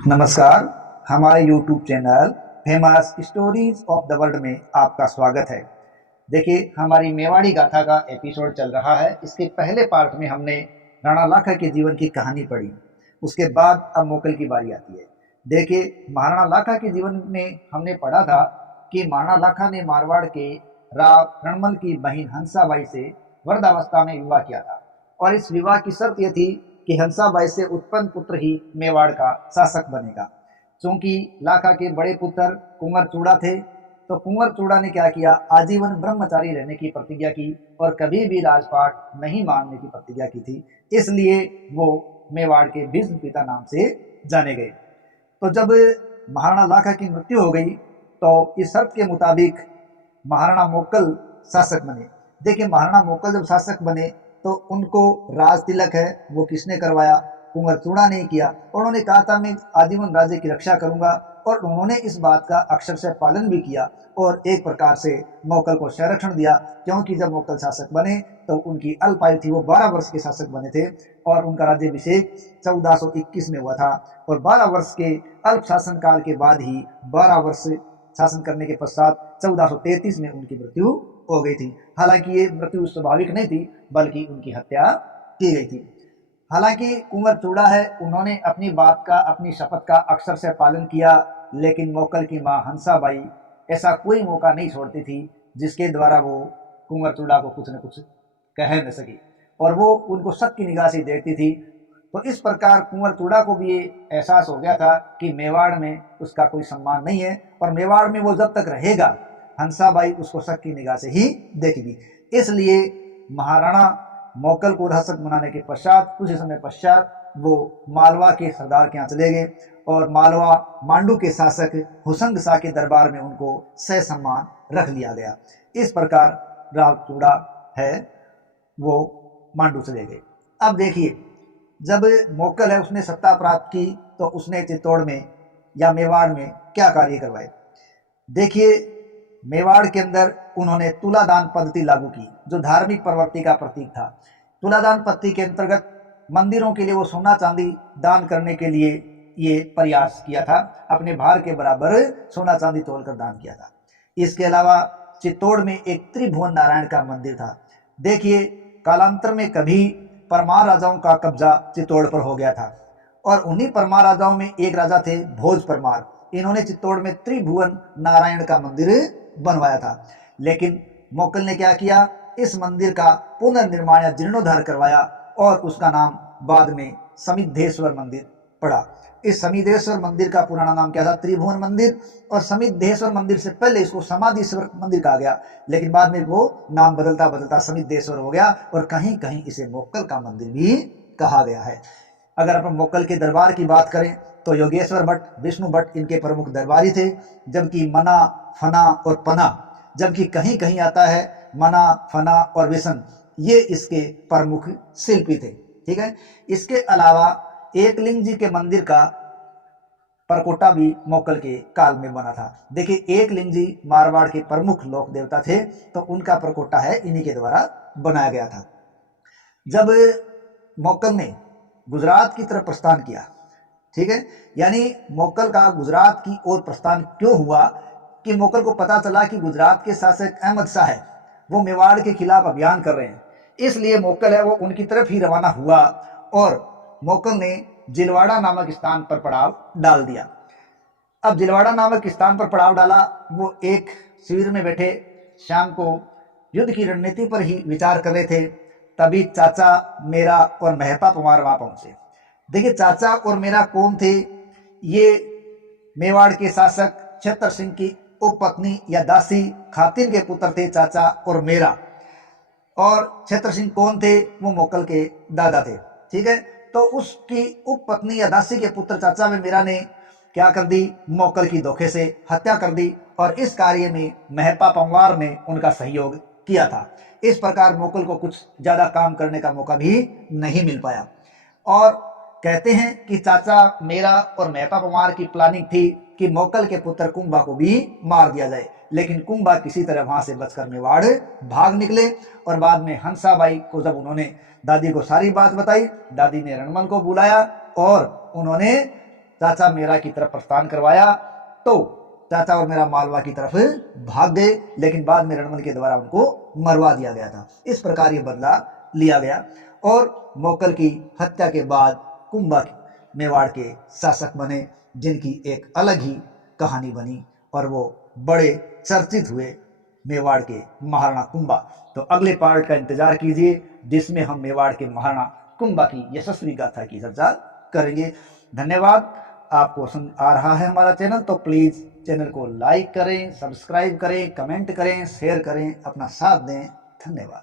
नमस्कार। हमारे YouTube channel famous stories of the world में आपका स्वागत है। देखिए, हमारी मेवाड़ी गाथा का एपिसोड चल रहा है। इसके पहले पार्ट में हमने राणा लाखा के जीवन की कहानी पढ़ी। उसके बाद अब मोकल की बारी आती है। देखिए, महाराणा लाखा के जीवन में हमने पढ़ा था कि महाराणा लाखा ने मारवाड़ के राव रणमल की बहन हंसाबाई से वृद्धावस्था में विवाह किया था और इस विवाह की शर्त यह थी कि हंसाबाई से उत्पन्न पुत्र ही मेवाड़ का शासक बनेगा। क्योंकि लाखा के बड़े पुत्र कुंवर चूड़ा थे, तो कुंवर चूड़ा ने क्या किया, आजीवन ब्रह्मचारी रहने की प्रतिज्ञा की और कभी भी राजपाट नहीं मानने की प्रतिज्ञा की थी। इसलिए वो मेवाड़ के भीष्म पिता नाम से जाने गए। तो जब महाराणा लाखा की मृत्यु हो गई तो इस शर्त के मुताबिक महाराणा मोकल शासक बने। देखिए, महाराणा मोकल जब शासक बने तो उनको राज तिलक है वो किसने करवाया? कुंवर चूड़ा ने किया। और उन्होंने कहा था मैं आजीवन राज्य की रक्षा करूंगा, और उन्होंने इस बात का अक्षरशः पालन भी किया और एक प्रकार से मोकल को संरक्षण दिया। क्योंकि जब मोकल शासक बने तो उनकी अल्प आयु थी, वो 12 वर्ष के शासक बने थे और उनका राज्याभिषेक 1421 में हुआ था। और 12 वर्ष के अल्प शासन काल के बाद ही 12 वर्ष शासन करने के पश्चात 1433 में उनकी मृत्यु हो गई थी। हालांकि ये मृत्यु स्वाभाविक नहीं थी, बल्कि उनकी हत्या की गई थी। हालांकि कुंवर चूड़ा है, उन्होंने अपनी बात का, अपनी शपथ का अक्षर से पालन किया, लेकिन मोकल की मां हंसाबाई ऐसा कोई मौका नहीं छोड़ती थी जिसके द्वारा वो कुंवर चूड़ा को कुछ न कुछ कह न सकी, और वो उनको शक की निगाह से देखती थी। तो इस प्रकार कुंवर चूड़ा को भी ये एहसास हो गया था कि मेवाड़ में उसका कोई सम्मान नहीं है, और मेवाड़ में वो जब तक रहेगा हंसाबाई उसको शक की निगाह से ही देखेगी। इसलिए महाराणा मोकल को शासक बनाने के पश्चात कुछ समय पश्चात वो मालवा के सरदार के यहाँ चले गए और मालवा मांडू के शासक हुसंग शाह के दरबार में उनको सह सम्मान रख लिया गया। इस प्रकार राव चूड़ा है वो मांडू चले गए। अब देखिए, जब मोकल है उसने सत्ता प्राप्त की तो उसने चित्तौड़ में या मेवाड़ में क्या कार्य करवाए। देखिए, मेवाड़ के अंदर उन्होंने तुलादान पद्धति लागू की, जो धार्मिक प्रवृत्ति का प्रतीक था। तुलादान पद्धति के अंतर्गत मंदिरों के लिए वो सोना चांदी दान करने के लिए ये प्रयास किया था, अपने भार के बराबर सोना चांदी तोलकर दान किया था। इसके अलावा चित्तौड़ में एक त्रिभुवन नारायण का मंदिर था। देखिए, कालांतर में कभी परमार राजाओं का कब्जा चित्तौड़ पर हो गया था, और उन्हीं परमार राजाओं में एक राजा थे भोज परमार। इन्होंने चित्तौड़ में त्रिभुवन नारायण का मंदिर बनवाया था। लेकिन मोकल ने क्या किया, इस मंदिर का पुनर्निर्माण या जीर्णोद्धार करवाया और उसका नाम बाद में समिद्धेश्वर मंदिर पड़ा। इस समिद्धेश्वर मंदिर का पुराना नाम क्या था? त्रिभुवन मंदिर। और समिद्धेश्वर मंदिर से पहले इसको समाधीश्वर मंदिर कहा गया, लेकिन बाद में वो नाम बदलता बदलता समिद्धेश्वर हो गया, और कहीं कहीं इसे मोकल का मंदिर भी कहा गया है। अगर अपन मोकल के दरबार की बात करें तो योगेश्वर भट्ट, विष्णु भट्ट इनके प्रमुख दरबारी थे, जबकि मना, फना और पना, जबकि कहीं कहीं आता है मना, फना और विसन, ये इसके प्रमुख शिल्पी थे। ठीक है। इसके अलावा एकलिंग जी के मंदिर का परकोटा भी मोकल के काल में बना था। देखिए, एकलिंग जी मारवाड़ के प्रमुख लोक देवता थे, तो उनका परकोटा है इन्हीं के द्वारा बनाया गया था। जब मोकल ने गुजरात की तरफ प्रस्थान किया, ठीक है, यानी मोकल का गुजरात की ओर प्रस्थान क्यों हुआ कि मोकल को पता चला कि गुजरात के शासक अहमद शाह है, वो मेवाड़ के खिलाफ अभियान कर रहे हैं। इसलिए मोकल है वो उनकी तरफ ही रवाना हुआ, और मोकल ने जिलवाड़ा नामक स्थान पर पड़ाव डाल दिया। अब जिलवाड़ा नामक स्थान पर पड़ाव डाला, वो एक शिविर में बैठे शाम को युद्ध की रणनीति पर ही विचार कर रहे थे। तभी चाचा मेरा और महपा पवार वहां पहुंचे। देखिए, चाचा और मेरा कौन थे? ये मेवाड़ के शासक छतर सिंह की उपपत्नी या दासी खातिन के पुत्र थे चाचा और मेरा। और छतर सिंह कौन थे? वो मोकल के दादा थे। ठीक है। तो उसकी उपपत्नी या दासी के पुत्र चाचा में मेरा ने क्या कर दी? मोकल की धोखे से हत्या कर दी, और इस कार्य में महपा पंवार ने उनका सहयोग किया था। इस प्रकार मोकल को कुछ ज्यादा काम करने का मौका भी नहीं मिल पाया। और कहते हैं कि चाचा मेरा और महपा पंवार की प्लानिंग थी कि मोकल के पुत्र कुंभा को भी मार दिया जाए, लेकिन कुंभा किसी तरह वहां से बचकर मेवाड़ भाग निकले। और बाद में हंसाबाई को जब उन्होंने दादी को सारी बात बताई, दादी ने रणमल को बुलाया और उन्होंने चाचा मेरा की तरफ प्रस्थान करवाया तो चाचा और मेरा मालवा की तरफ भाग गए, लेकिन बाद में रणमल के द्वारा उनको मरवा दिया गया था। इस प्रकार ये बदला लिया गया और मोकल की हत्या के बाद कुंभा मेवाड़ के शासक बने, जिनकी एक अलग ही कहानी बनी और वो बड़े चर्चित हुए, मेवाड़ के महाराणा कुंभा। तो अगले पार्ट का इंतजार कीजिए, जिसमें हम मेवाड़ के महाराणा कुंभा की यशस्वी गाथा की चर्चा करेंगे। धन्यवाद। आपको पसंद आ रहा है हमारा चैनल तो प्लीज़ चैनल को लाइक करें, सब्सक्राइब करें, कमेंट करें, शेयर करें, अपना साथ दें। धन्यवाद।